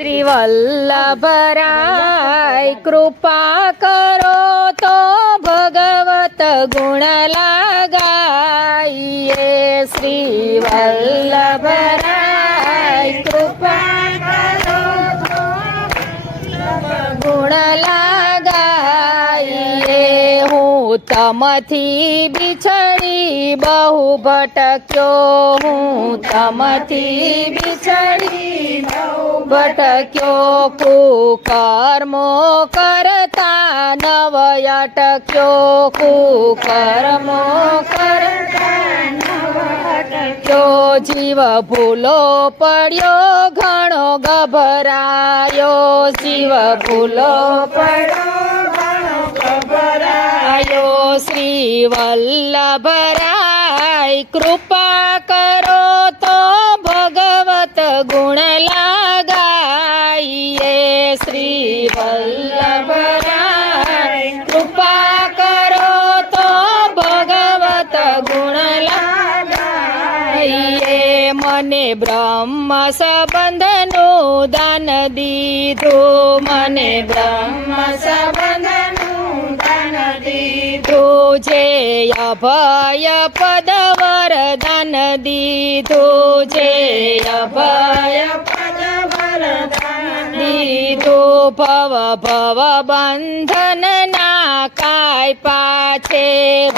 શ્રી વલ્લભરાય કૃપા કરો તો ભગવત ગુણ લાગાઈએ. શ્રી વલ્લભરાય કૃપા કરો તો ગુણ લાગાઈએ. હું તમથી બિછડી બહુ ભટક્યો, હું તમથી બિછડી ભટક્યો. કુકર્મો કરતા નવ અટક્યો, કુકર્મો કરતા નવ અટક્યો. જીવ ભૂલો પડ્યો ઘણો ગભરાયો, જીવ ભૂલો પડ્યો ઘણો ગભરાયો. શ્રી વલ્લભરાય કૃપા કરો તો ભગવત ગુણ લાગાઈએ. શ્રી વલ્લભરાય કૃપા કરો તો ભગવત ગુણ લાગાઈએ. મને બ્રહ્મ સંબંધનું દાન દીધું, મને બ્રહ્મ સંબંધનું દાન દીધું. જે અભય પદ વરદાન દીધું, જે અભય પદ વરદાન દીધું. ભવ ભવ બંધન ના કાય પાછે,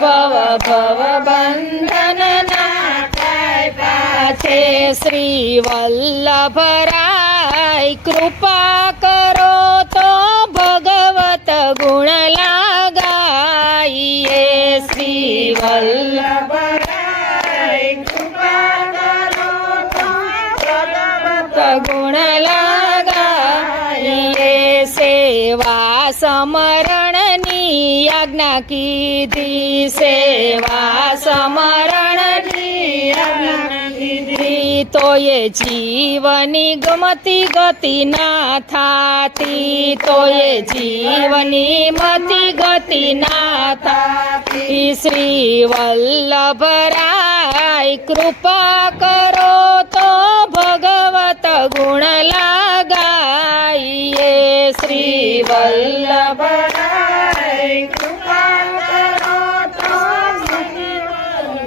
ભવ ભવ બંધન ના કાય પાછે. શ્રી વલ્લભરાય કૃપા કરો તો ભગવત ગુણ લાગાઈએ. શ્રી વલ્લભરાય કૃપા કરો તો ભગવત ગુણ લાગાઈએ. સેવા સમરણની આજ્ઞા કીધી, સેવા સમરણની આજ્ઞા કીધી. તો એ જીવની ગમતી ગતિ ના થાતી, તો એ જીવની મતિ ગતિ ના થાતી. શ્રી વલ્લભરાય કૃપા કરો તો ભગવત ગુણ લાગાઈએ. શ્રી વલ્લભરાય કૃપા કરો તો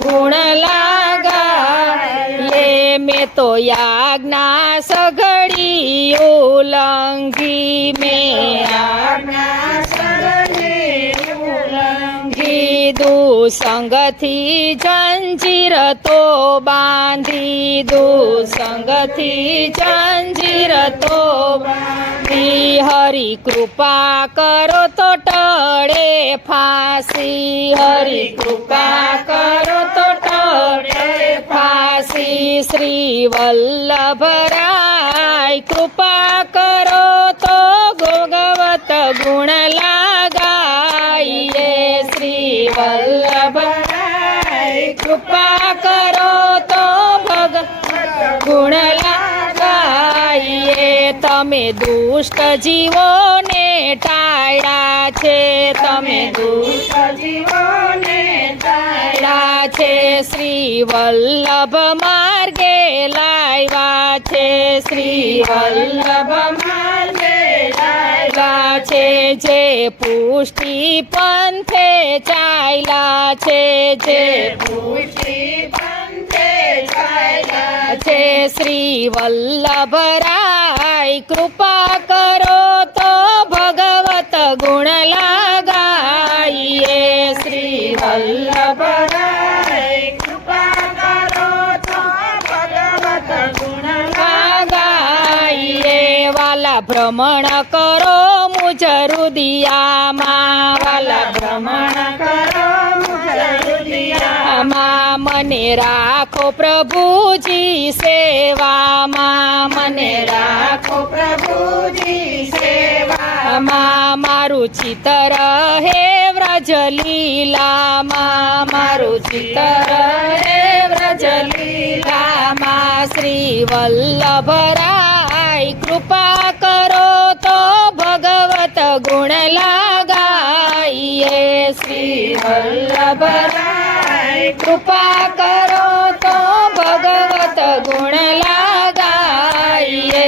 ગુણ લાગાઈએ. મેં તો આજ્ઞા સઘળી ઉલ્લંઘી, મેં આજ્ઞા સઘળી ઉલ્લંઘી. દુસંગથી જંજીર તો બાંધી, દુસંગથી જંજીર તો બાંધી. હરિ કૃપા કરો તો ટળે ફાંસી, હરિ કૃપા કરો તો ટળે ફાંસી. શ્રી વલ્લભરાય કૃપા કરો તો ભગવત ગુણ લાગાઈએ. શ્રી વલ્લભરાય કૃપા કરો તો ભગવત ગુણ લાગાઈએ. તમે દુષ્ટ જીવોને ટાળ્યા છે, તમે દુષ્ટ જીવોને ટાળ્યા છે. શ્રી વલ્લભ માર્ગે લાવ્યા છે, શ્રી વલ્લભ માર્ગે લાવ્યા છે. જે પુષ્ટિ પંથે ચાલ્યા છે, જે પુષ્ટિ પંથે ચાલ્યા છે. શ્રી વલ્લભરાય કૃપા કરો તો ભગવત ગુણ લાગાઈએ. શ્રી વલ્લભરાય કૃપા કરો તો ભગવત ગુણ લાગાઈએ. વાલા ભ્રમણ કરો મુજ રુદિયામાં, વાલા ભ્રમણ કરો મુજ રુદિયામાં. મને રાખો પ્રભુજી સેવામાં, મને રાખો પ્રભુજી સેવામાં. મારું ચિત્ત રહે વ્રજ લીલામાં, મારું ચિત્ત રહે વ્રજ લીલામાં. શ્રી વલ્લભરાય કૃપા કરો તો ભગવત ગુણ લાગાઈએ. શ્રી વલ્લભરાય કૃપા કરો તો ભગવત ગુણ લાગાઈએ.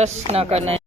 કૃષ્ણ કનૈયા